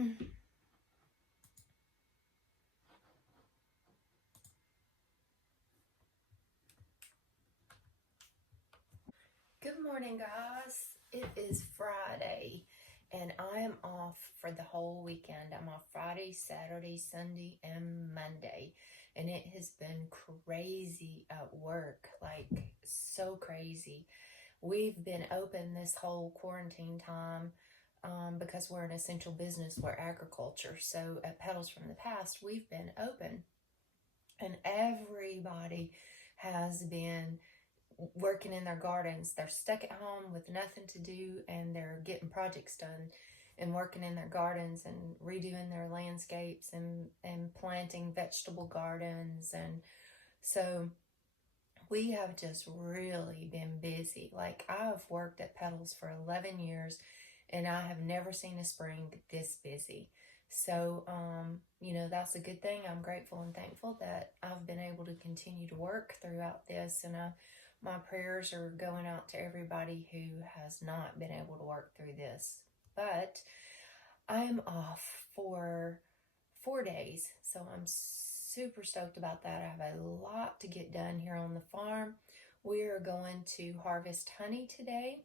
Good morning, guys. It is Friday, and I am off for the whole weekend. I'm off Friday, Saturday, Sunday, and Monday, and it has been crazy at work, like so crazy. We've been open this whole quarantine time because we're an essential business, we're agriculture. So at Petals from the Past, we've been open, and everybody has been working in their gardens. They're stuck at home with nothing to do, and they're getting projects done and working in their gardens and redoing their landscapes and planting vegetable gardens. And so we have just really been busy. Like, I've worked at Petals for 11 years, and I have never seen a spring this busy. So, that's a good thing. I'm grateful and thankful that I've been able to continue to work throughout this. And my prayers are going out to everybody who has not been able to work through this. But I'm off for 4 days, so I'm super stoked about that. I have a lot to get done here on the farm. We are going to harvest honey today,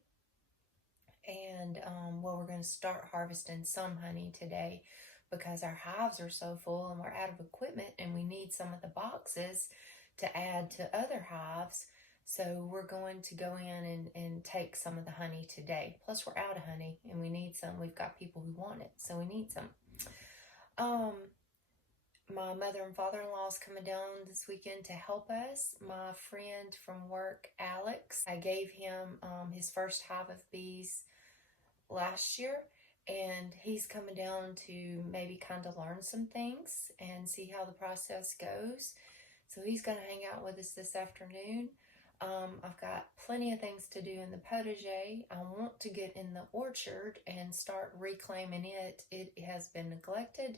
and we're going to start harvesting some honey today because our hives are so full and we're out of equipment, and we need some of the boxes to add to other hives. So we're going to go in and take some of the honey today. Plus, we're out of honey and we need some. We've got people who want it, so we need some. My mother and father-in-law is coming down this weekend to help us. My friend from work, Alex, I gave him his first hive of bees last year, and he's coming down to maybe kind of learn some things and see how the process goes. So he's going to hang out with us this afternoon. I've got plenty of things to do in the potager. I want to get in the orchard and start reclaiming it. It has been neglected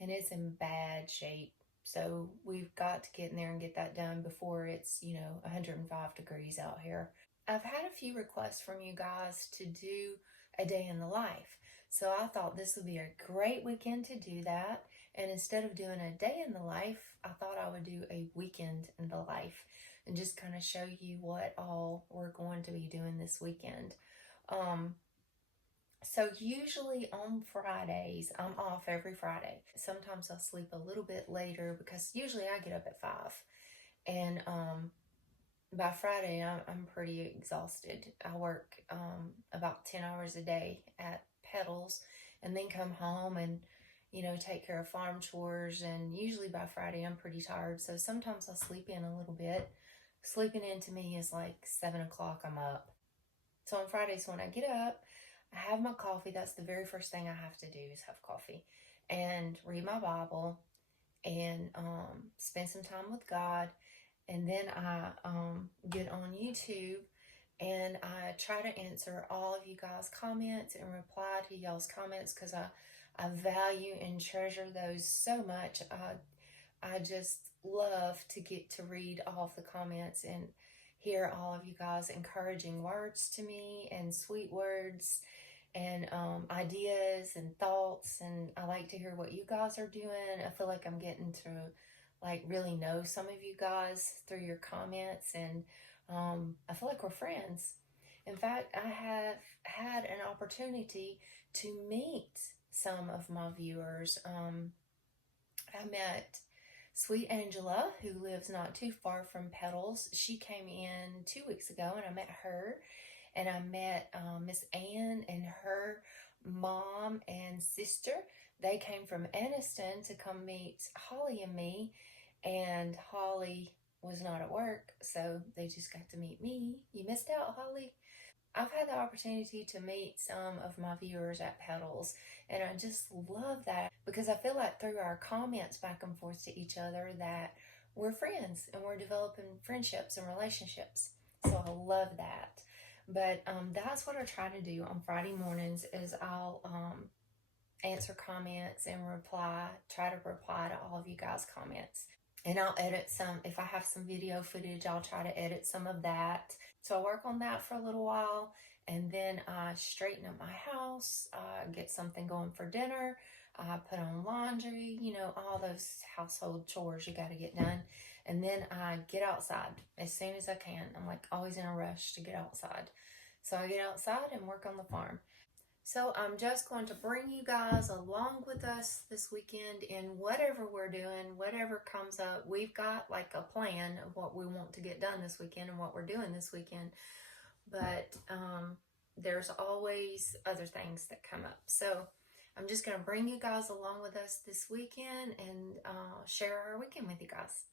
and it's in bad shape. So we've got to get in there and get that done before it's, 105 degrees out here. I've had a few requests from you guys to do a day in the life. So I thought this would be a great weekend to do that. And instead of doing a day in the life, I thought I would do a weekend in the life and just kind of show you what all we're going to be doing this weekend. So usually on Fridays, I'm off every Friday. Sometimes I'll sleep a little bit later because usually I get up at 5. And by Friday, I'm pretty exhausted. I work about 10 hours a day at Petals and then come home and take care of farm chores. And usually by Friday, I'm pretty tired. So sometimes I'll sleep in a little bit. Sleeping in to me is like 7 o'clock, I'm up. So on Fridays when I get up, I have my coffee. That's the very first thing I have to do is have coffee and read my Bible and spend some time with God. And then I get on YouTube and I try to answer all of you guys' comments and reply to y'all's comments because I value and treasure those so much. I just love to get to read all of the comments and hear all of you guys encouraging words to me and sweet words and ideas and thoughts. And I like to hear what you guys are doing. I feel like I'm getting to really know some of you guys through your comments, and I feel like we're friends. In fact, I have had an opportunity to meet some of my viewers. I met Sweet Angela, who lives not too far from Petals. She came in 2 weeks ago, and I met her. And I met Miss Ann and her mom and sister. They came from Anniston to come meet Hollie and me. And Hollie was not at work, so they just got to meet me. You missed out, Hollie. I've had the opportunity to meet some of my viewers at Petals, and I just love that because I feel like through our comments back and forth to each other that we're friends and we're developing friendships and relationships. So I love that. But that's what I try to do on Friday mornings is I'll answer comments and try to reply to all of you guys' comments. And I'll edit some, if I have some video footage, I'll try to edit some of that. So I work on that for a little while, and then I straighten up my house, get something going for dinner. I put on laundry, you know, all those household chores you got to get done. And then I get outside as soon as I can. I'm like always in a rush to get outside. So I get outside and work on the farm. So I'm just going to bring you guys along with us this weekend in whatever we're doing, whatever comes up. We've got like a plan of what we want to get done this weekend and what we're doing this weekend. But there's always other things that come up. So I'm just going to bring you guys along with us this weekend and share our weekend with you guys.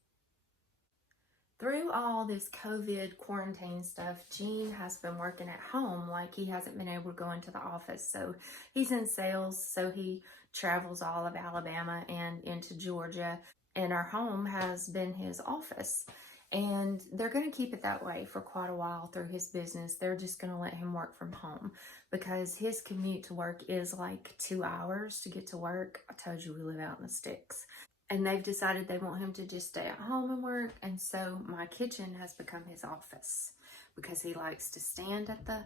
Through all this COVID quarantine stuff, Gene has been working at home. Like, he hasn't been able to go into the office. So he's in sales, so he travels all of Alabama and into Georgia. And our home has been his office. And they're going to keep it that way for quite a while through his business. They're just going to let him work from home because his commute to work is like 2 hours to get to work. I told you we live out in the sticks. And they've decided they want him to just stay at home and work. And so my kitchen has become his office because he likes to stand at the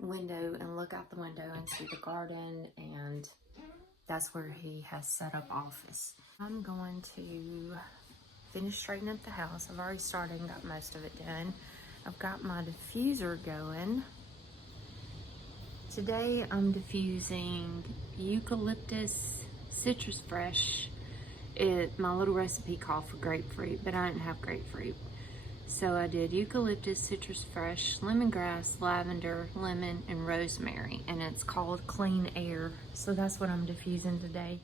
window and look out the window and see the garden. And that's where he has set up office. I'm going to finish straightening up the house. I've already started and got most of it done. I've got my diffuser going. Today I'm diffusing eucalyptus citrus fresh. My little recipe called for grapefruit, but I didn't have grapefruit. So I did eucalyptus, citrus fresh, lemongrass, lavender, lemon, and rosemary. And it's called Clean Air. So that's what I'm diffusing today.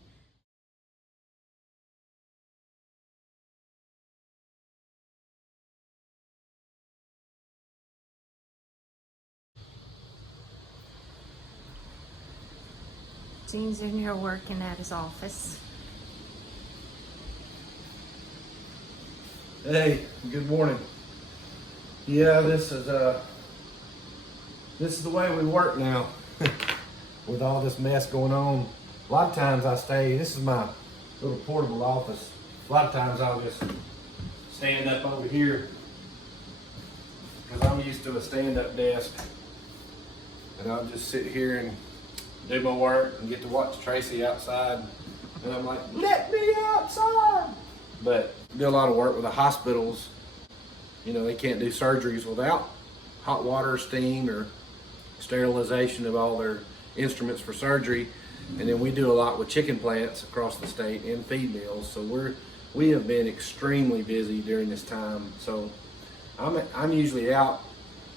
Gene's in here working at his office. Hey, good morning. Yeah, this is the way we work now. With all this mess going on. A lot of times this is my little portable office. A lot of times I'll just stand up over here because I'm used to a stand-up desk. And I'll just sit here and do my work and get to watch Tracy outside. And I'm like, let me outside! But do a lot of work with the hospitals. You know, they can't do surgeries without hot water, steam, or sterilization of all their instruments for surgery. And then we do a lot with chicken plants across the state and feed mills. So we have been extremely busy during this time. So I'm usually out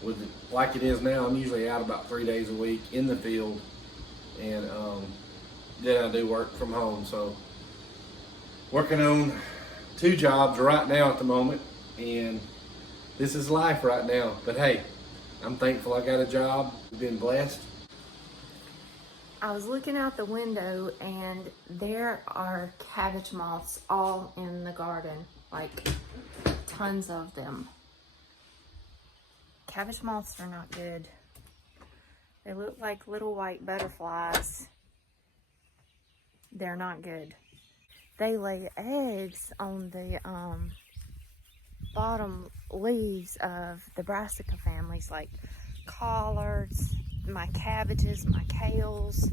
with, like it is now, I'm usually out about 3 days a week in the field. And then I do work from home. So working on 2 jobs right now at the moment, and this is life right now. But hey, I'm thankful I got a job. I've been blessed. I was looking out the window and there are cabbage moths all in the garden, like tons of them. Cabbage moths are not good. They look like little white butterflies. They're not good. They lay eggs on the bottom leaves of the brassica families, like collards, my cabbages, my kales,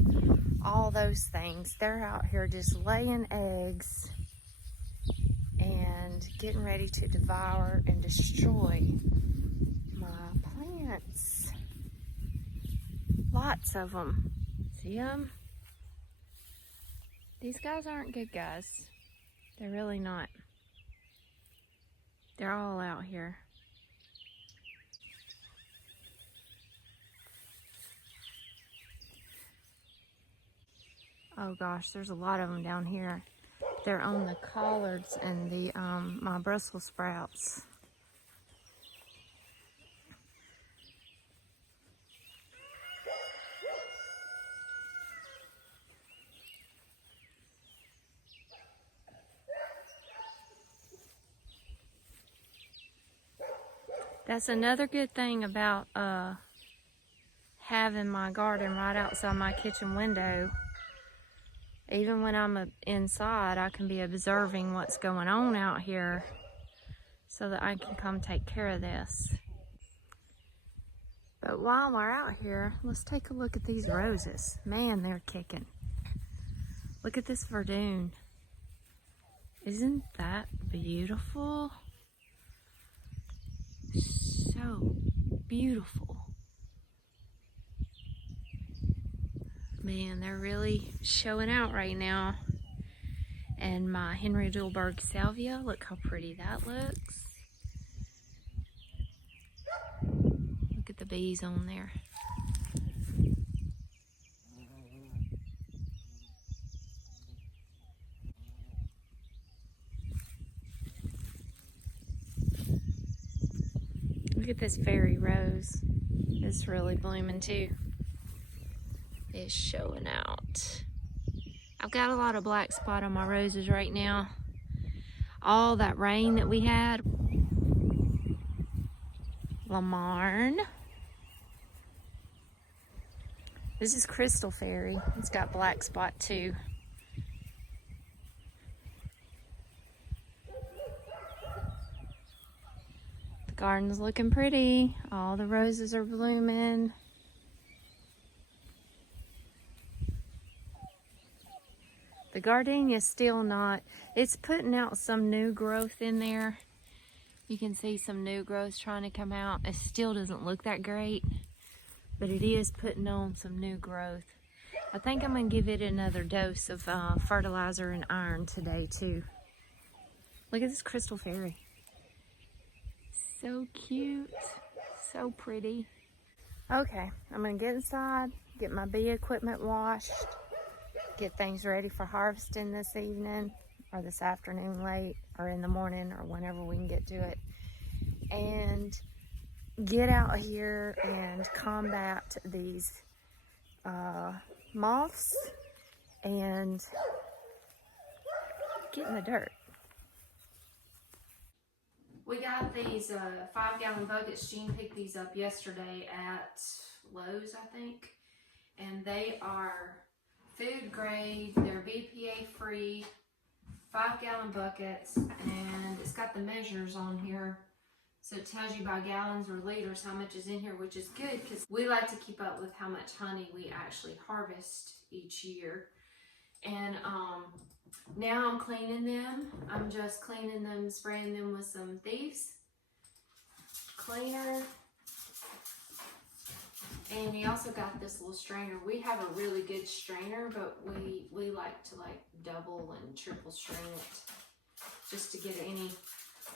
all those things. They're out here just laying eggs and getting ready to devour and destroy my plants. Lots of them. See them? These guys aren't good guys. They're really not. They're all out here. Oh gosh, there's a lot of them down here. They're on the collards and the my Brussels sprouts. That's another good thing about having my garden right outside my kitchen window. Even when I'm inside, I can be observing what's going on out here so that I can come take care of this. But while we're out here, let's take a look at these roses. Man, they're kicking. Look at this verdoon. Isn't that beautiful? So beautiful. Man, they're really showing out right now. And my Henry Dulberg salvia, look how pretty that looks. Look at the bees on there. Look at this fairy rose. It's really blooming too. It's showing out. I've got a lot of black spot on my roses right now. All that rain that we had. Lamarne. This is Crystal Fairy. It's got black spot too. The garden's looking pretty. All the roses are blooming. The gardenia is still not, it's putting out some new growth in there. You can see some new growth trying to come out. It still doesn't look that great, but it is putting on some new growth. I think I'm gonna give it another dose of fertilizer and iron today too. Look at this Crystal Fairy. So cute, so pretty. Okay, I'm gonna get inside, get my bee equipment washed, get things ready for harvesting this evening or this afternoon late or in the morning or whenever we can get to it, and get out here and combat these moths and get in the dirt. We got these 5-gallon buckets. Jean picked these up yesterday at Lowe's, I think, and they are food grade. They're BPA free, 5-gallon buckets, and it's got the measures on here, so it tells you by gallons or liters how much is in here, which is good because we like to keep up with how much honey we actually harvest each year. And now I'm cleaning them. I'm just cleaning them, spraying them with some Thieves cleaner. And he also got this little strainer. We have a really good strainer, but we like to double and triple strain it just to get any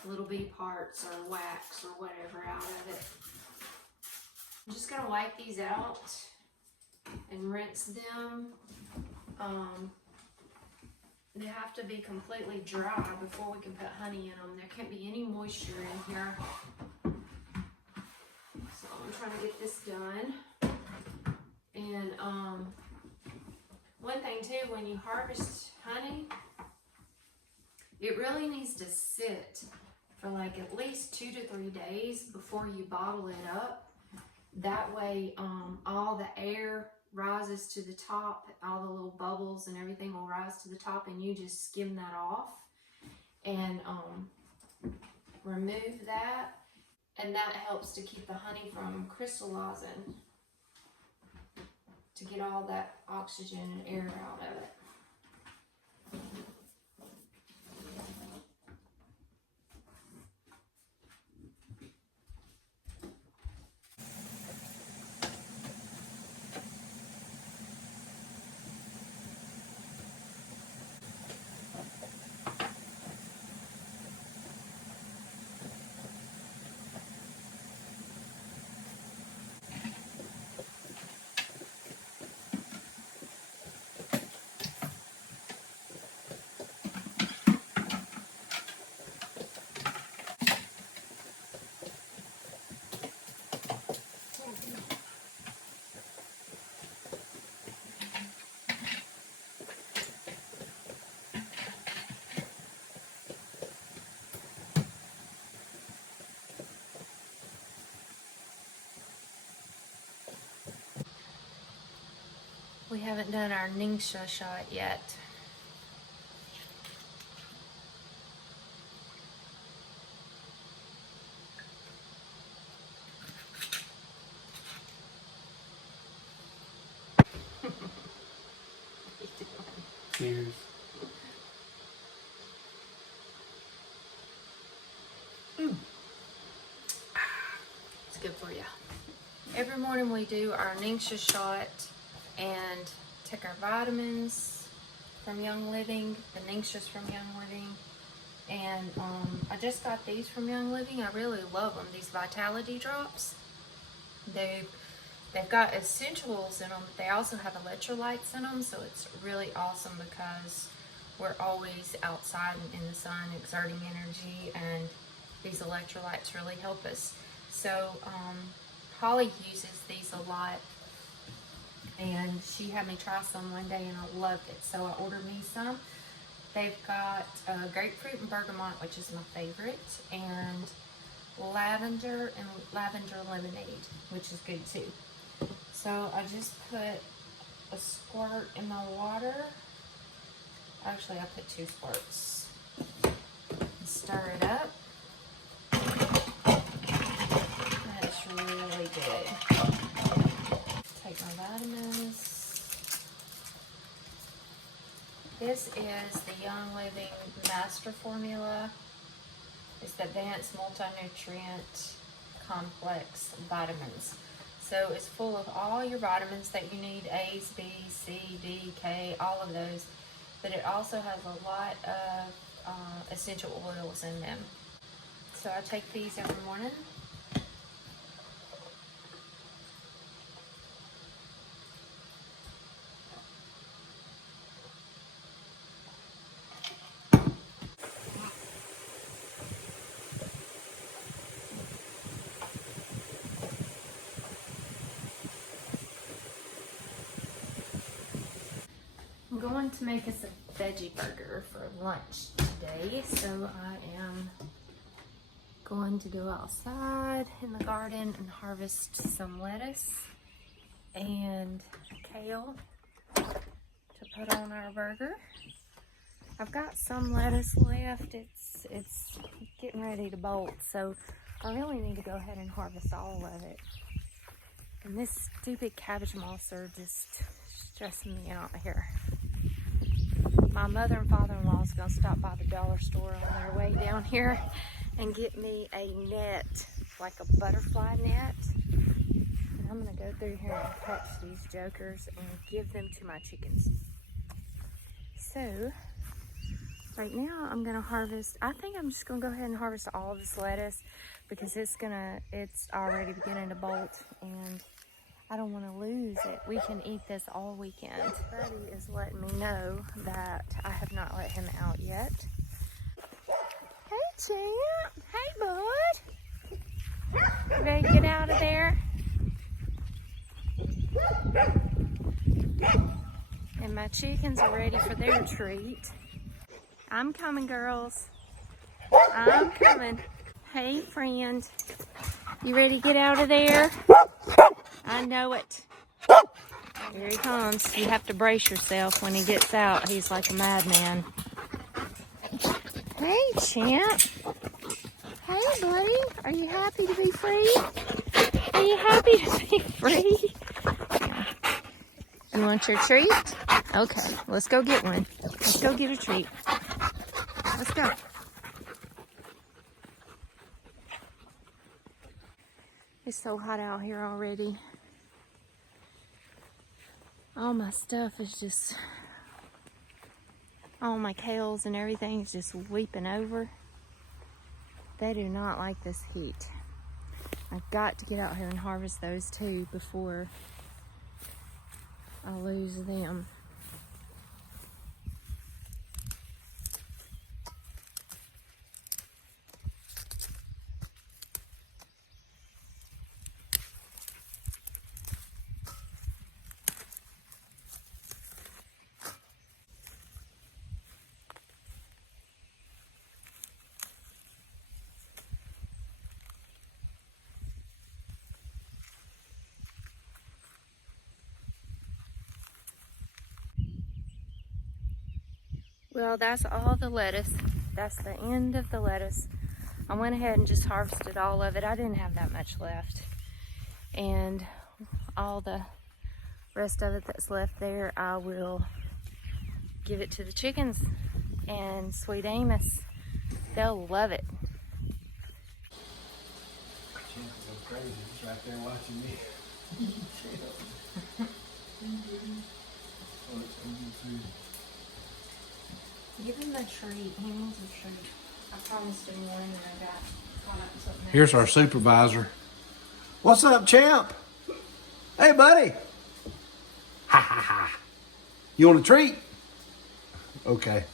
little bee parts or wax or whatever out of it. I'm just gonna wipe these out and rinse them. They have to be completely dry before we can put honey in them. There can't be any moisture in here. So I'm trying to get this done. And one thing too, when you harvest honey, it really needs to sit for at least 2 to 3 days before you bottle it up. That way all the air rises to the top, all the little bubbles and everything will rise to the top, and you just skim that off and remove that, and that helps to keep the honey from crystallizing, to get all that oxygen and air out of it. We haven't done our Ningxia shot yet. Cheers. It's good for you. Every morning we do our Ningxia shot and take our vitamins from Young Living. The Ningxia's from Young Living. And I just got these from Young Living. I really love them. These Vitality Drops. They've got essentials in them, but they also have electrolytes in them. So it's really awesome because we're always outside in the sun exerting energy, and these electrolytes really help us. So Hollie uses these a lot, and she had me try some one day and I loved it, so I ordered me some. They've got grapefruit and bergamot, which is my favorite, and lavender and lavender lemonade, which is good too. So I just put a squirt in my water. Actually, I put 2 squirts. Stir it up. That's really good. Take my vitamins. This is the Young Living Master Formula. It's the Advanced Multi-Nutrient Complex Vitamins. So it's full of all your vitamins that you need, A's, B's, C, D, K, all of those. But it also has a lot of essential oils in them. So I take these every morning. I'm going to make us a veggie burger for lunch today. So I am going to go outside in the garden and harvest some lettuce and kale to put on our burger. I've got some lettuce left. It's getting ready to bolt, so I really need to go ahead and harvest all of it. And this stupid cabbage moths are just stressing me out here. My mother and father-in-law is going to stop by the dollar store on their way down here and get me a net, like a butterfly net. And I'm going to go through here and catch these jokers and give them to my chickens. So, right now I'm going to harvest, I think I'm just going to go ahead and harvest all of this lettuce because it's already beginning to bolt and I don't want to lose it. We can eat this all weekend. Buddy is letting me know that I have not let him out yet. Hey, champ. Hey, bud. You ready to get out of there? And my chickens are ready for their treat. I'm coming, girls. I'm coming. Hey, friend. You ready to get out of there? I know it. Here he comes. You have to brace yourself when he gets out. He's like a madman. Hey, champ. Hey, buddy. Are you happy to be free? Are you happy to be free? You want your treat? Okay, let's go get one. Let's go get a treat. Let's go. It's so hot out here already. All my stuff is just, all my kales and everything is just weeping over. They do not like this heat. I've got to get out here and harvest those too before I lose them. Well, that's all the lettuce. That's the end of the lettuce. I went ahead and just harvested all of it. I didn't have that much left. And all the rest of it that's left there, I will give it to the chickens and Sweet Amos. They'll love it. Champ is so crazy. He's right there watching me. Give him a treat. He needs a treat. I promised him one and I got caught up in something else. Here's our supervisor. What's up, Champ? Hey, buddy. Ha ha ha. You want a treat? Okay.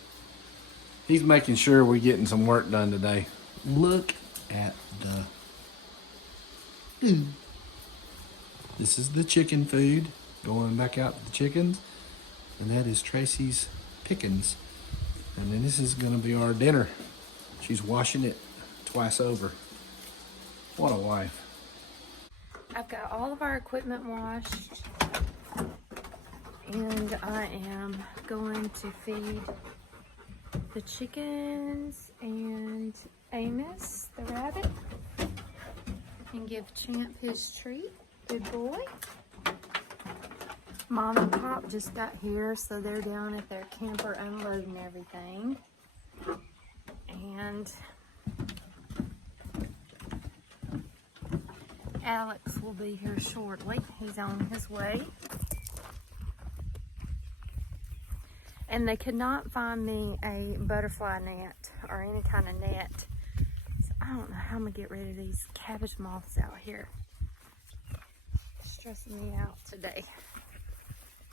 He's making sure we're getting some work done today. Look at the food. This is the chicken food going back out to the chickens. And that is Tracy's pickings. And then this is gonna be our dinner. She's washing it twice over. What a wife. I've got all of our equipment washed. And I am going to feed the chickens and Amos, the rabbit, and give Champ his treat. Good boy. Mom and Pop just got here, so they're down at their camper unloading everything. And Alex will be here shortly. He's on his way. And they could not find me a butterfly net or any kind of net. So I don't know how I'm gonna get rid of these cabbage moths out here. Stressing me out today.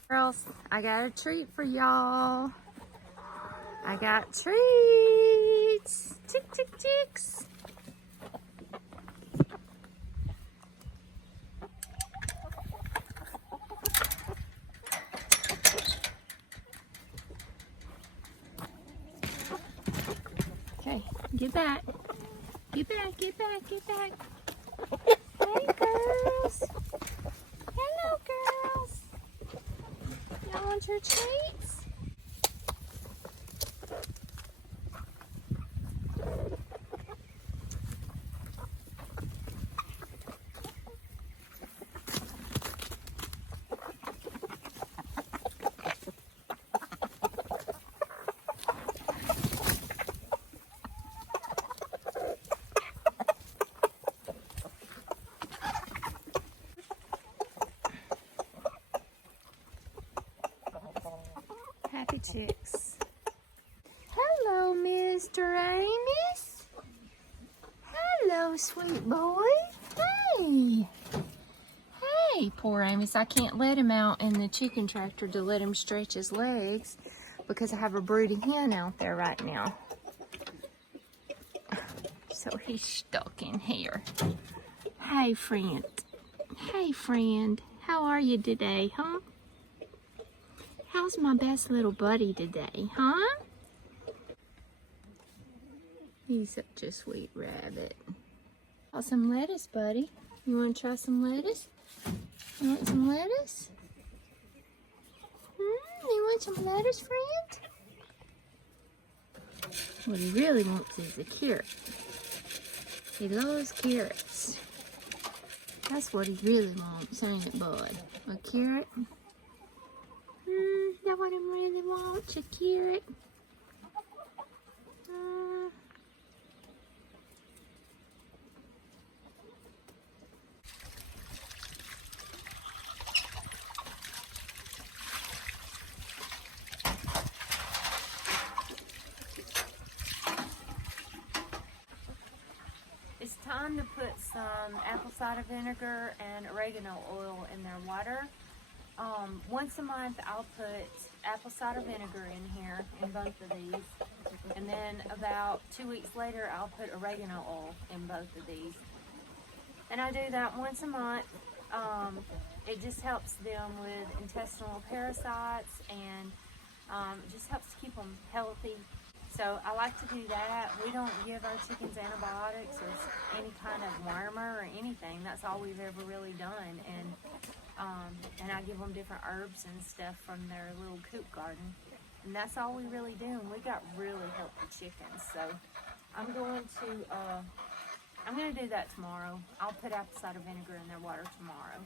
Girls, I got a treat for y'all. I got treats. Chick, chick, chicks. Okay, get back. Get back, get back, get back. Hey, girls. Hello, girls. Y'all want your treats? Happy chicks. Hello, Mr. Amos. Hello, sweet boy. Hey. Hey, poor Amos. I can't let him out in the chicken tractor to let him stretch his legs because I have a broody hen out there right now. So he's stuck in here. Hey, friend. Hey, friend. How are you today, huh? How's my best little buddy today, huh? He's such a sweet rabbit. Want some lettuce, buddy? You want to try some lettuce? You want some lettuce? You want some lettuce, friend? What he really wants is a carrot. He loves carrots. That's what he really wants, ain't it, bud? A carrot? That what he really wants, a carrot. It's time to put some apple cider vinegar and oregano oil in their water. Once a month I'll put apple cider vinegar in here in both of these, and then about 2 weeks later I'll put oregano oil in both of these, and I do that once a month. It just helps them with intestinal parasites, and it just helps to keep them healthy. So I like to do that. We don't give our chickens antibiotics or any kind of wormer or anything. That's all we've ever really done. And I give them different herbs and stuff from their little coop garden. And that's all we really do. And we got really healthy chickens. So I'm going to do that tomorrow. I'll put apple cider vinegar in their water tomorrow.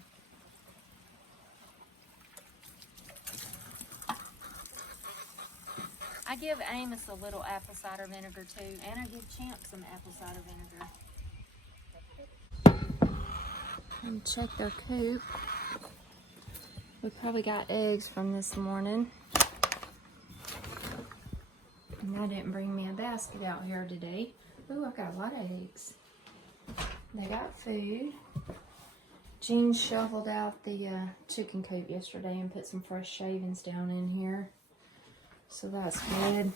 I give Amos a little apple cider vinegar too, and I give Champ some apple cider vinegar. And check their coop. We probably got eggs from this morning. And I didn't bring me a basket out here today. Ooh, I've got a lot of eggs. They got food. Jean shoveled out the chicken coop yesterday and put some fresh shavings down in here. So that's good.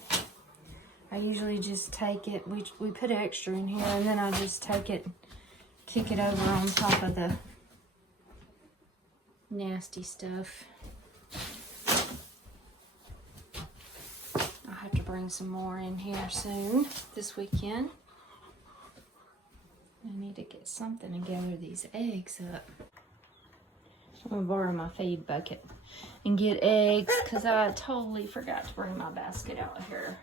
I usually just take it, we put extra in here, and then I just take it, kick it over on top of the nasty stuff. I'll have to bring some more in here soon, this weekend. I need to get something to gather these eggs up. I'm gonna borrow my feed bucket and get eggs because I totally forgot to bring my basket out here.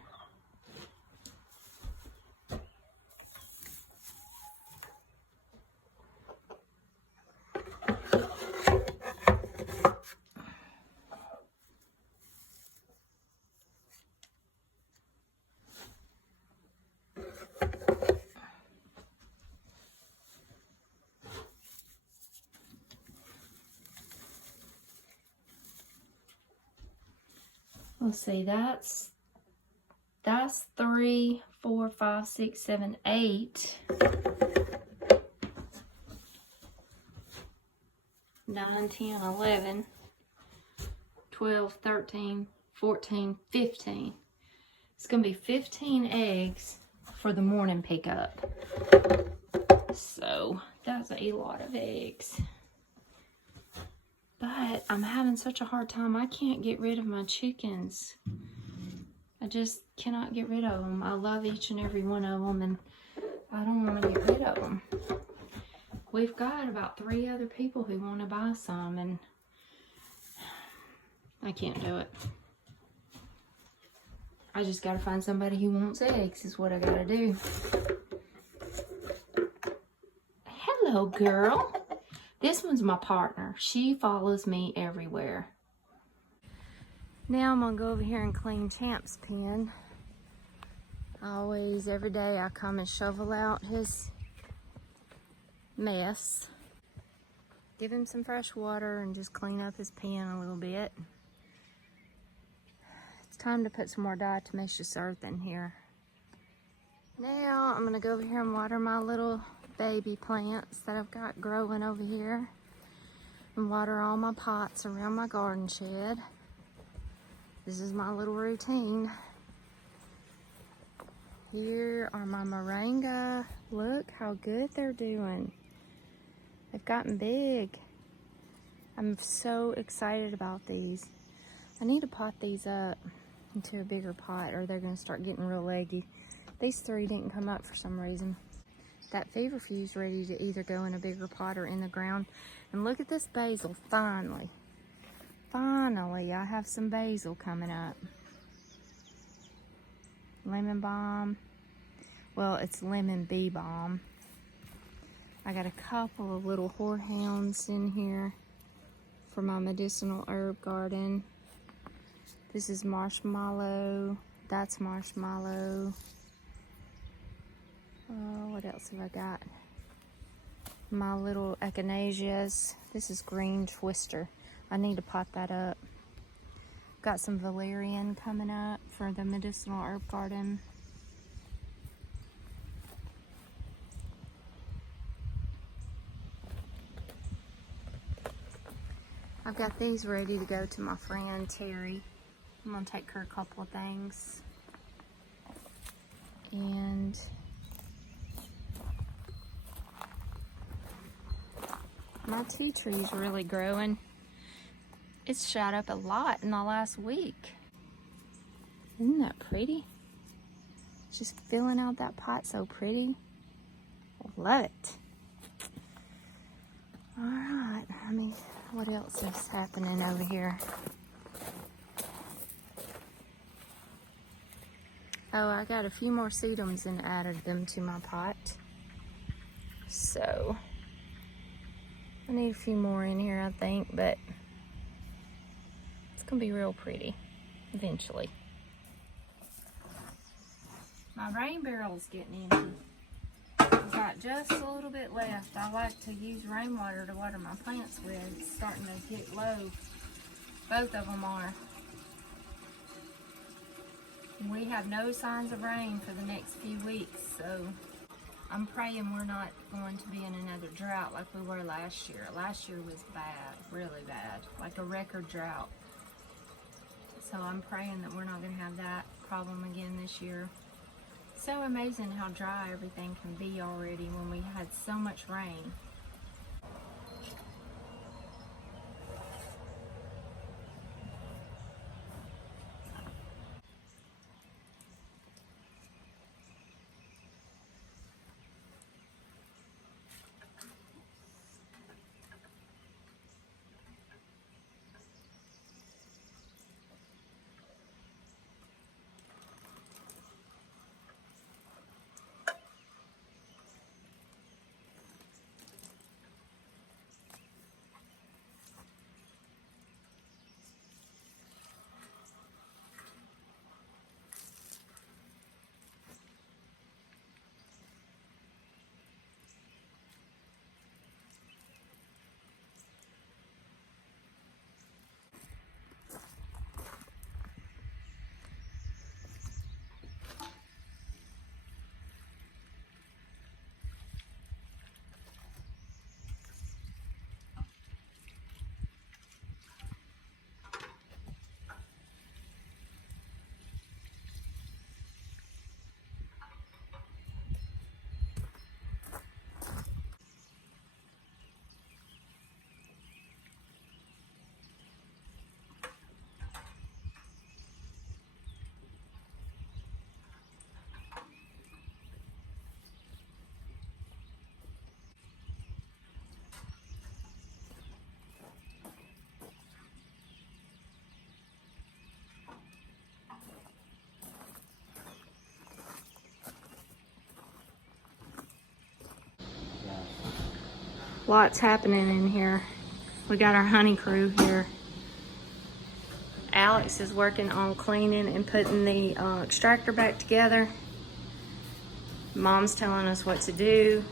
Let's see, that's 3, 4, 5, 6, 7, 8. 9, 10, 11, 12, 13, 14, 15. It's gonna be 15 eggs for the morning pickup. So that's a lot of eggs. But I'm having such a hard time. I can't get rid of my chickens. I just cannot get rid of them. I love each and every one of them, and I don't want to get rid of them. We've got about 3 other people who want to buy some, and I can't do it. I just got to find somebody who wants eggs is what I got to do. Hello, girl. This one's my partner. She follows me everywhere. Now I'm gonna go over here and clean Champ's pen. Always, every day I come and shovel out his mess. Give him some fresh water and just clean up his pen a little bit. It's time to put some more diatomaceous earth in here. Now I'm gonna go over here and water my little baby plants that I've got growing over here, and water all my pots around my garden shed. This is my little routine. Here are my moringa. Look how good they're doing. They've gotten big. I'm so excited about these. I need to pot these up into a bigger pot or they're gonna start getting real leggy. These 3 didn't come up for some reason. That feverfew's ready to either go in a bigger pot or in the ground. And look at this basil, finally. Finally, I have some basil coming up. Lemon balm. Well, it's lemon bee balm. I got a couple of little horehounds in here for my medicinal herb garden. This is marshmallow. That's marshmallow. Oh, what else have I got? My little echinaceas. This is green twister. I need to pot that up. Got some valerian coming up for the medicinal herb garden. I've got these ready to go to my friend Terry. I'm gonna take her a couple of things. And my tea tree's really growing. It's shot up a lot in the last week. Isn't that pretty? Just filling out that pot so pretty. Love it. All right, what else is happening over here? Oh, I got a few more sedums and added them to my pot. So I need a few more in here, I think, but it's gonna be real pretty eventually. My rain barrel's getting empty. I've got just a little bit left. I like to use rainwater to water my plants with. It's starting to get low. Both of them are. We have no signs of rain for the next few weeks, so I'm praying we're not going to be in another drought like we were last year. Last year was bad, really bad, like a record drought. So I'm praying that we're not going to have that problem again this year. So amazing how dry everything can be already when we had so much rain. Lots happening in here. We got our honey crew here. Alex is working on cleaning and putting the extractor back together. Mom's telling us what to do.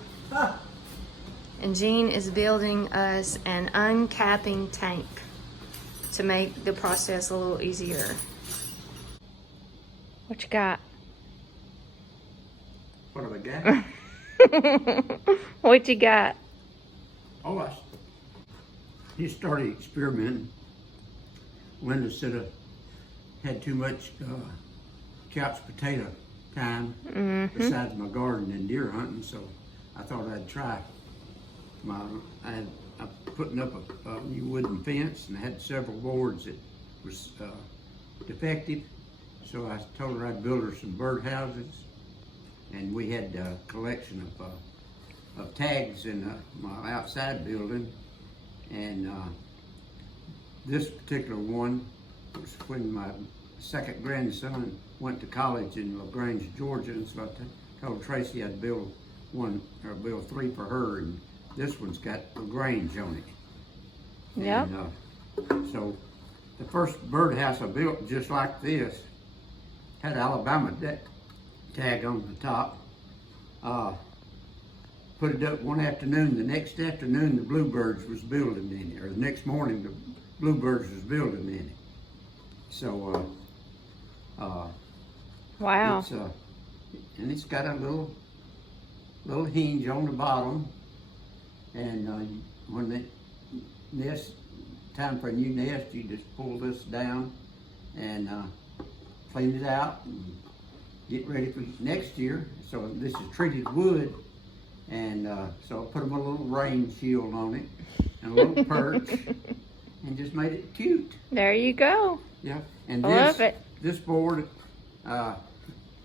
And Jean is building us an uncapping tank to make the process a little easier. What you got? What have I got? What you got? Oh, I just started experimenting. Linda said I had too much couch potato time besides my garden and deer hunting, so I thought I'd try. I'm putting up a new wooden fence, and I had several boards that was defective, so I told her I'd build her some birdhouses, and we had a collection of tags in my outside building, and this particular one was when my second grandson went to college in LaGrange, Georgia, and so I told Tracy I'd build one or build three for her, and this one's got LaGrange on it. Yeah. So the first birdhouse I built just like this had Alabama tag on the top. Put it up one afternoon. The next afternoon, the bluebirds was building in it, or the next morning, the bluebirds was building in it. So, Wow. And it's got a little hinge on the bottom, and when the nest, time for a new nest, you just pull this down and clean it out and get ready for next year. So this is treated wood. And so I put them a little rain shield on it and a little perch and just made it cute. There you go. Yeah. And I love it. This board, mine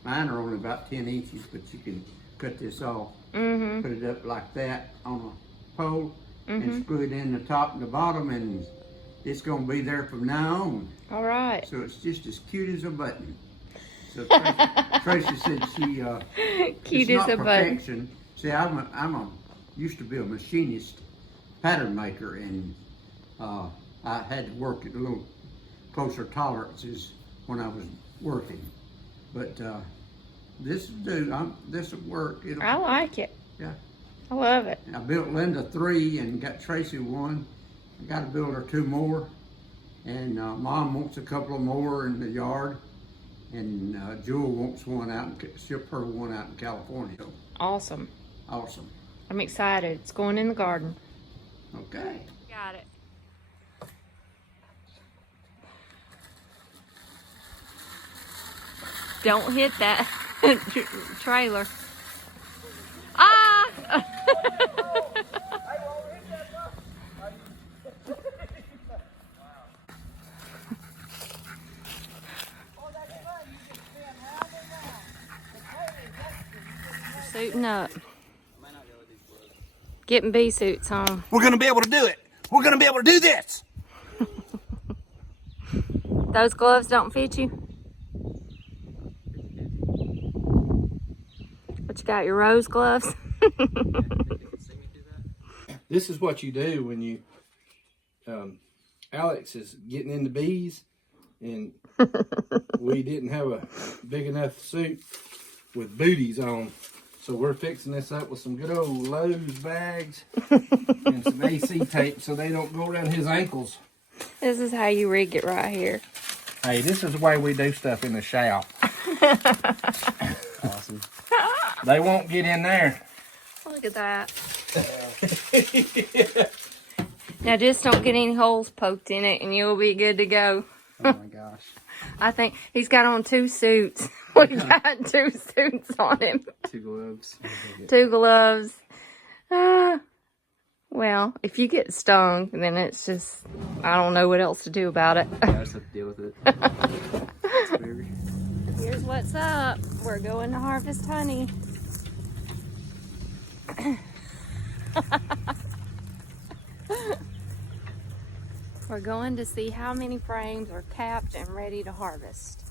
are only about 10 inches, but you can cut this off. Mm-hmm. Put it up like that on a pole and screw it in the top and the bottom, and it's going to be there from now on. All right. So it's just as cute as a button. So Tracy said she, Cute it's as not a button. perfection. See, used to be a machinist, pattern maker, and I had to work at a little closer tolerances when I was working. But This will work. I like it. Yeah. I love it. I built Linda 3 and got Tracy 1. I got to build her 2 more. And Mom wants a couple of more in the yard. And Jewel wants one out, ship her one out in California. Awesome. Awesome. I'm excited. It's going in the garden. Okay. Got it. Don't hit that trailer. Ah! Suiting up. Getting bee suits on. We're gonna be able to do it. We're gonna be able to do this. Those gloves don't fit you? But you got your rose gloves? This is what you do when you, Alex is getting into bees, and we didn't have a big enough suit with booties on. So we're fixing this up with some good old Lowe's bags and some AC tape so they don't go around his ankles. This is how you rig it right here. Hey, this is the way we do stuff in the shop. Awesome. They won't get in there. Look at that. Now just don't get any holes poked in it and you'll be good to go. Oh my gosh. I think he's got on 2 suits. We got 2 suits on him. 2 gloves. 2 gloves. Well, if you get stung, then it's just, I don't know what else to do about it. Yeah, I just have to deal with it. It's weird. Here's what's up. We're going to harvest honey. We're going to see how many frames are capped and ready to harvest.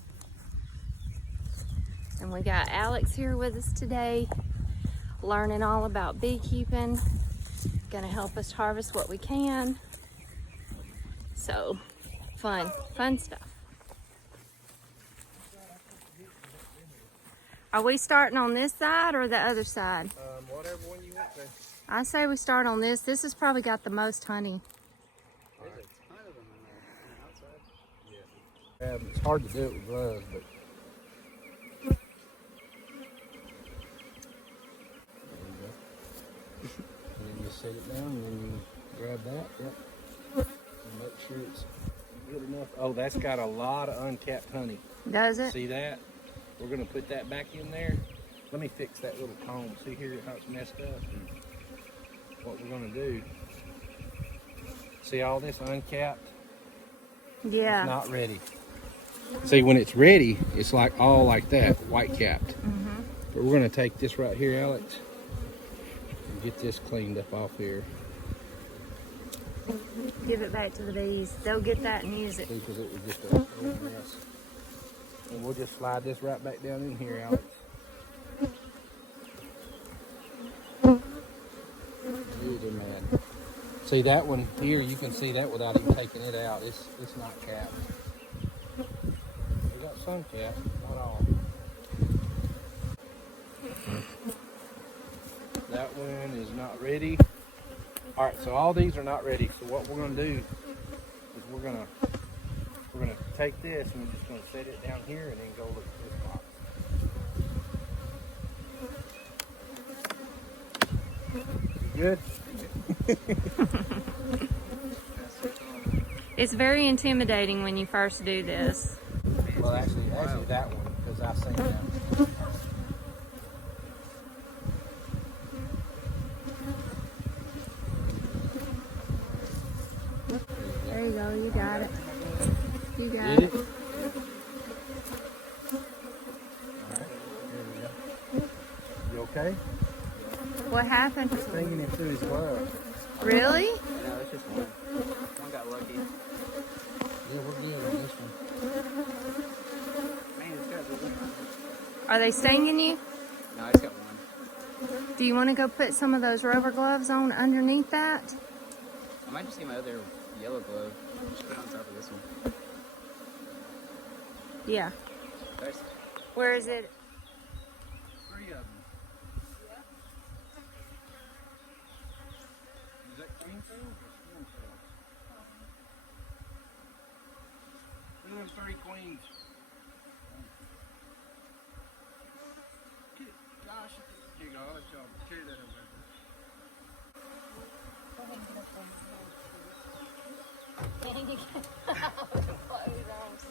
And we got Alex here with us today, learning all about beekeeping. Gonna help us harvest what we can. So, fun stuff. Are we starting on this side or the other side? Whatever one you want to. I say we start on this. This has probably got the most honey. It's hard to do it with gloves, but there you go. And then you set it down, and then you grab that. Yep. And make sure it's good enough. Oh, that's got a lot of uncapped honey. Does it? See that? We're gonna put that back in there. Let me fix that little comb. See here how it's messed up. And what we're gonna do. See all this uncapped? Yeah. It's not ready. See, when it's ready, it's like all like that, white capped. But we're gonna take this right here, Alex, and get this cleaned up off here. Give it back to the bees. They'll get that and use it. Because it was just a old mess. And we'll just slide this right back down in here, Alex. Good, man. See that one here, you can see that without even taking it out. It's not capped. We got some capped, not all. That one is not ready. All right, so all these are not ready. So what we're gonna do is we're gonna take this and we're just gonna set it down here and then go look at this box. You good? It's very intimidating when you first do this. Well, actually that one, because I've seen that. There you go, you got it. You got Did it. it? Alright, there we go. You okay? What happened? Stinging him through his glove. Really? No, it's just one. One got lucky. Yeah, we're good on this one. Man, it's got one. Are they stinging you? No, it's got one. Do you want to go put some of those rubber gloves on underneath that? I might just get my other yellow glove. Just put it on top of this one. Yeah. There's, Where is it? 3 queens. Gosh, here you go. I'll let y'all carry that over there. Go ahead and get up there. Dang it. Close arms.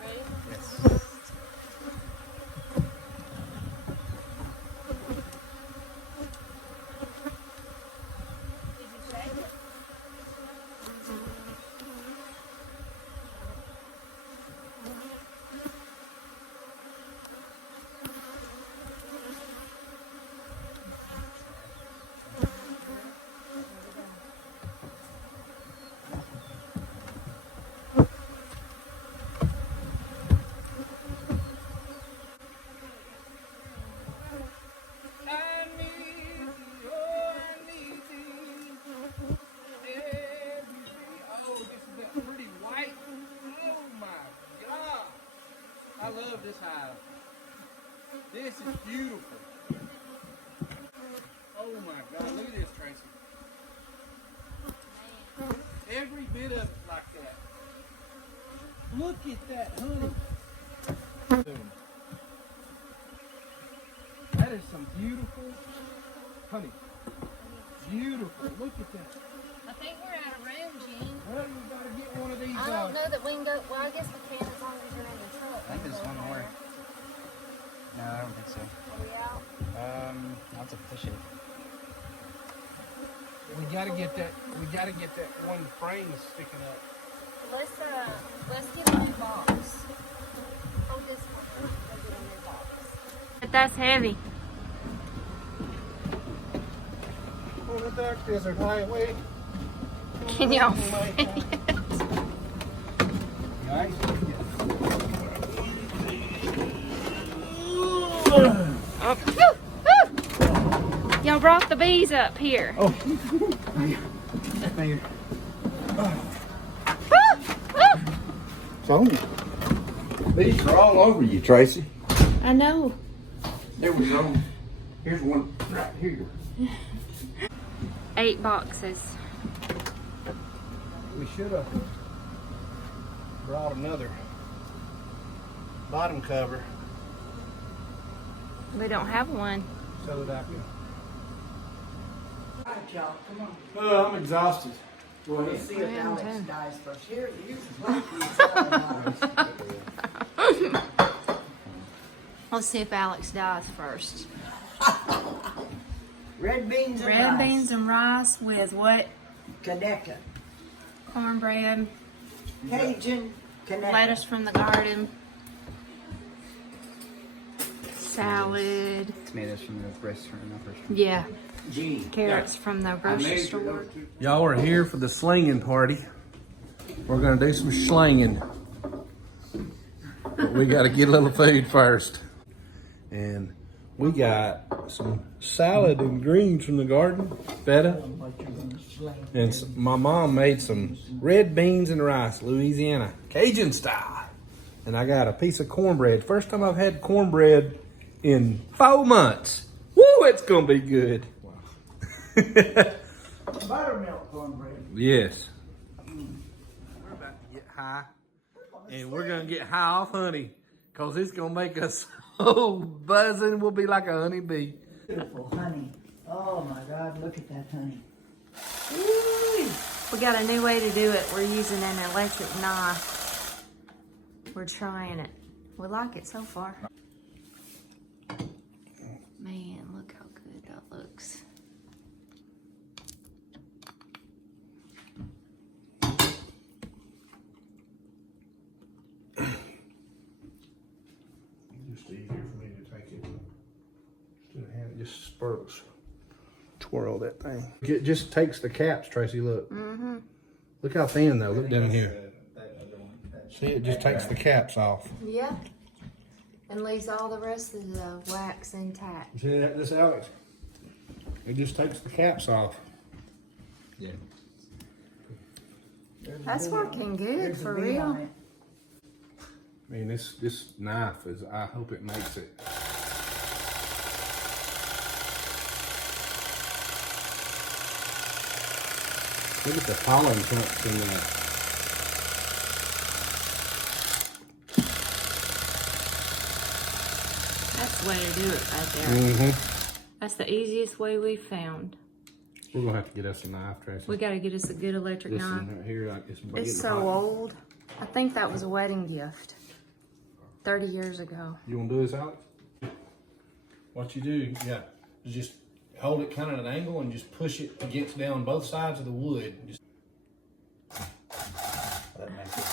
Ready? Yes. Did you shake it? I love this hive. This is beautiful. Oh my God, look at this, Tracy. Every bit of it like that. Look at that honey. That is some beautiful honey. Beautiful. Look at that. I think we're out of room, Gene. Well, you gotta get one of these. I don't know that we can go. Well, I guess we can as long as you're in the truck. I think there's one more. No, I don't think so. Are we out? I'll have to push it. We gotta get that. We gotta get that one frame sticking up. Let's get a new box. Oh, this one. Let's get a new box. But that's heavy. Oh, the duck desert highway. Can y'all see Nice. Up. Y'all brought the bees up here. Oh. So, these are all over you, Tracy. I know. There we go. Here's one right here. 8 boxes. We should have brought another bottom cover We don't have one. so that I can. All right, y'all, come on. Oh, I'm exhausted. Let's see if I am Alex too. dies first. Here's what he's telling us. Let's see if Alex dies first. Red beans and Red rice. beans and rice with what? Connector. Cornbread, Cajun connector. lettuce from the garden, salad. Tomatoes from the restaurant. Yeah, Gee. carrots from the grocery store. Y'all are here for the slinging party. We're gonna do some slinging. But we gotta get a little food first. And we got some salad and greens from the garden, feta. And my mom made some red beans and rice, Louisiana, Cajun style. And I got a piece of cornbread. First time I've had cornbread in 4 months. Woo, it's gonna be good. Buttermilk cornbread. Yes. We're about to get high. And we're gonna get high off honey. Cause it's gonna make us so buzzing. We'll be like a honeybee. Beautiful honey. Oh my God, look at that honey. We got a new way to do it. We're using an electric knife. We're trying it. We like it so far. Man, look how good that looks. Just easier for me to take it. Just spurts. Twirl that thing. It just takes the caps, Tracy, look. Mm-hmm. Look how thin though, look down here. See, it just takes the caps off. Yeah. And leaves all the rest of the wax intact. See that, this Alex? It just takes the caps off. Yeah. That's working good, There's a for bee real. on it. I mean, this knife is, I hope it makes it. Look at the pollen chunks in there. That's the way to do it right there. Mm-hmm. That's the easiest way we found. We're gonna have to get us a knife, Tracy. We gotta get us a good electric This knife. one right here, like, it's getting It's so hot. old. I think that was a wedding gift 30 years ago. You wanna do this, Alex? What you do, yeah, is just hold it kind of at an angle and just push it against down both sides of the wood. Just That makes it.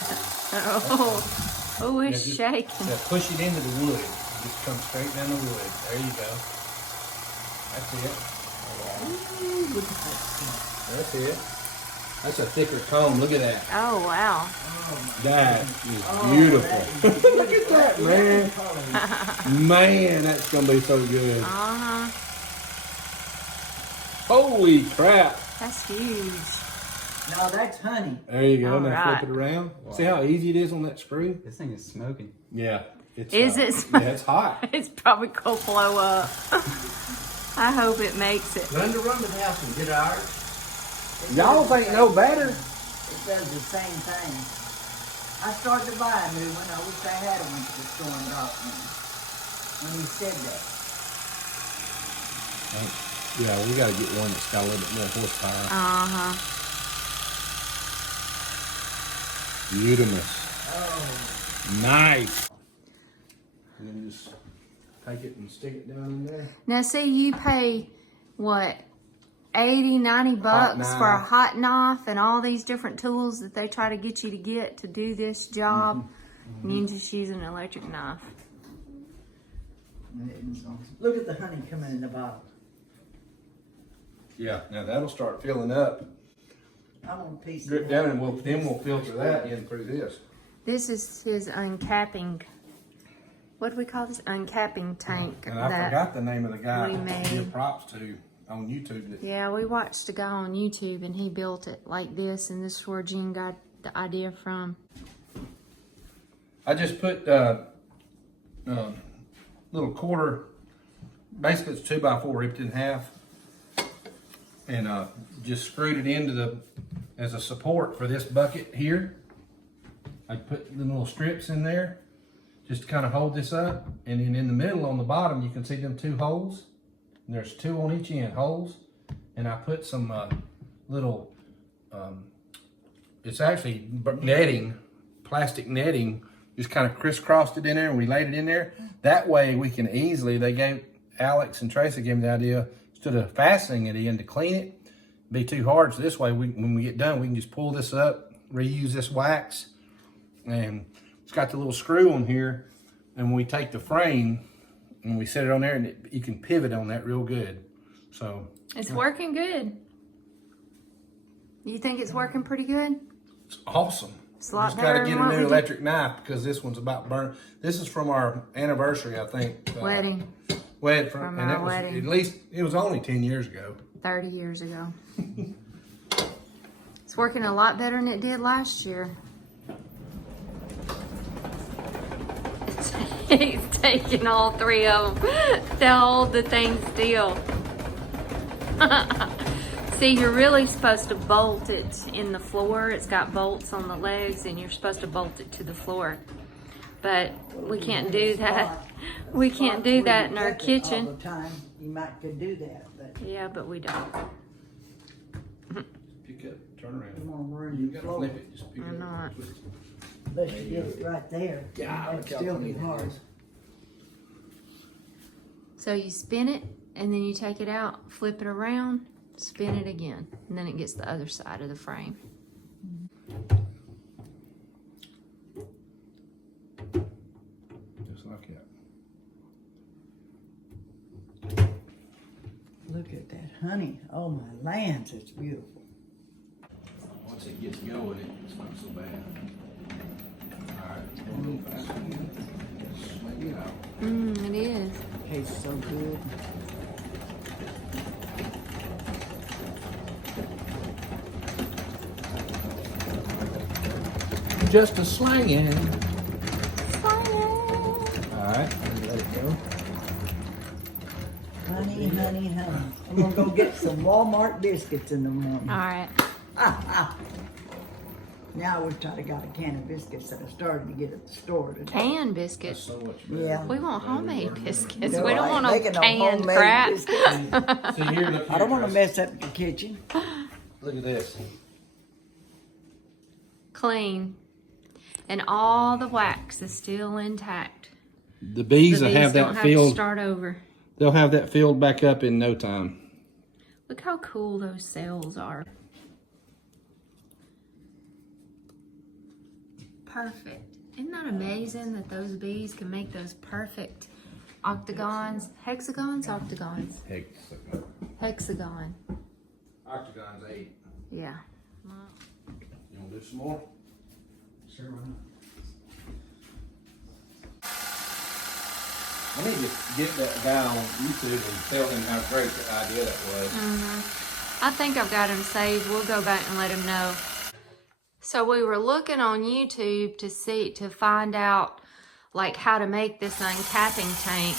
Oh, it's just- shaking. yeah, push it into the wood. Just come straight down the wood. There you go. That's it. That's it. That's a thicker comb. Look at that. Oh, wow. That is beautiful. Look at that, man. Man, that's gonna be so good. Uh-huh. Holy crap. That's huge. No, that's honey. There you go. All Now right. flip it around. See how easy it is on that screw? This thing is smoking. Yeah. It's, Is it? Yeah, it's hot. It's probably gonna blow up. I hope it makes it. Run to the house and get ours. Y'all think no better? It does the same thing. I started to buy a new one. I wish I had one to the store and got one. When he said that. Yeah, we gotta get one that's got a little bit more horsepower. Uh-huh. Beautiful. Oh, Nice. And then just take it and stick it down in there. Now, see, you pay, what, 80, 90 bucks for a knife. hot knife and all these different tools that they try to get you to get to do this job. And you can just use an electric knife. look at the honey coming in the bottle. Yeah, now that'll start filling up. I want a piece Drip of down that. and then we'll filter that in through this. This is his uncapping, what do we call this? Uncapping tank. And I forgot the name of the guy we to made. give props to on YouTube. That, Yeah, we watched a guy on YouTube and he built it like this, and this is where Gene got the idea from. I just put little quarter, basically it's 2x4 ripped in half, and just screwed it into as a support for this bucket here. I put the little strips in there just to kind of hold this up, and then in the middle on the bottom you can see them two holes. And there's two on each end holes, and I put some little it's actually netting, plastic netting, just kind of crisscrossed it in there and we laid it in there. That way we can easily, Alex and Tracy gave me the idea, instead of fastening it in to clean it, be too hard. So this way, when we get done, we can just pull this up, reuse this wax, and it's got the little screw on here. And when we take the frame and we set it on there, and you can pivot on that real good. So It's working good. You think it's working pretty good? it's awesome. It's a lot Just got to better get than a what we new did. electric knife because this one's about burn. This is from our anniversary, I think. Wedding, From and our that was wedding. at least it was only 10 years ago. 30 years ago. It's working a lot better than it did last year. He's taking all three of them to hold the thing still. See, you're really supposed to bolt it in the floor. It's got bolts on the legs and you're supposed to bolt it to the floor. But we can't do that. We can't do that in our All kitchen. the time, you might could do that, but Yeah, but we don't. Pick up, turn you around. want to ruin You your gotta floor. flip it. Just pick I'm it not. up. But you get it right there. Yeah, That'd look how still clean be it hard. is. So you spin it and then you take it out, flip it around, spin it again, and then it gets the other side of the frame. Just like that. Look at that honey. Oh my lands, it's beautiful. Once it gets going, it's not so bad. Alright, a little faster. Swing it out. It is. Tastes so good. Just a slanging. Alright, let it go. Honey, honey, honey. I'm gonna go get some Walmart biscuits in the morning. All right. Now I wish I'd have got a can of biscuits that I started to get at the store today. Canned biscuits. So much better. Yeah. We want homemade biscuits. No, We I don't ain't want no making no canned homemade crap. biscuits. See here, look here. I don't want to Tracy. mess up the kitchen. Look at this. Clean. And all the wax is still intact. The bees The will bees have don't that have to filled. start over. They'll have that filled back up in no time. Look how cool those cells are. Perfect. Isn't that amazing that those bees can make those perfect octagons? Hexagons? Octagons? Hexagon. Hexagon. Octagon's 8. Yeah. You want to do some more? Sure, why not? I need to get that guy on YouTube and tell him how great the idea that was. I think I've got him saved. We'll go back and let him know. So we were looking on YouTube to find out like how to make this uncapping tank.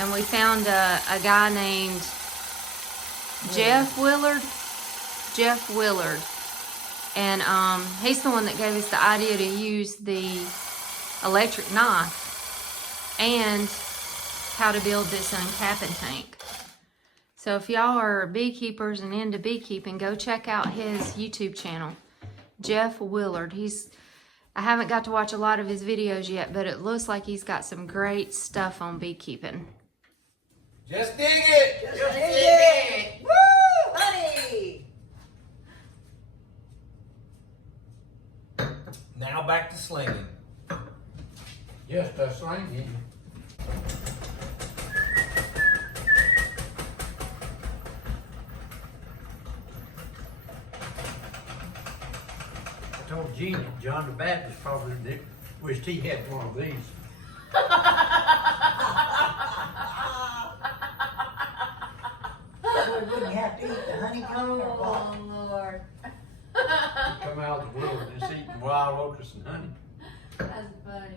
And we found a guy named Jeff Willard. Jeff Willard. And he's the one that gave us the idea to use the electric knife and how to build this uncapping tank. So if y'all are beekeepers and into beekeeping, go check out his YouTube channel, Jeff Willard. I haven't got to watch a lot of his videos yet, but it looks like he's got some great stuff on beekeeping. Just dig it! Just dig it! Woo, honey! Now back to slinging. Just a slinging. I told Gene that John the Baptist probably wished he had one of these. So we wouldn't have to eat the honeycomb or what? Lord. Come out of the wilderness eating wild locusts and honey. That's funny.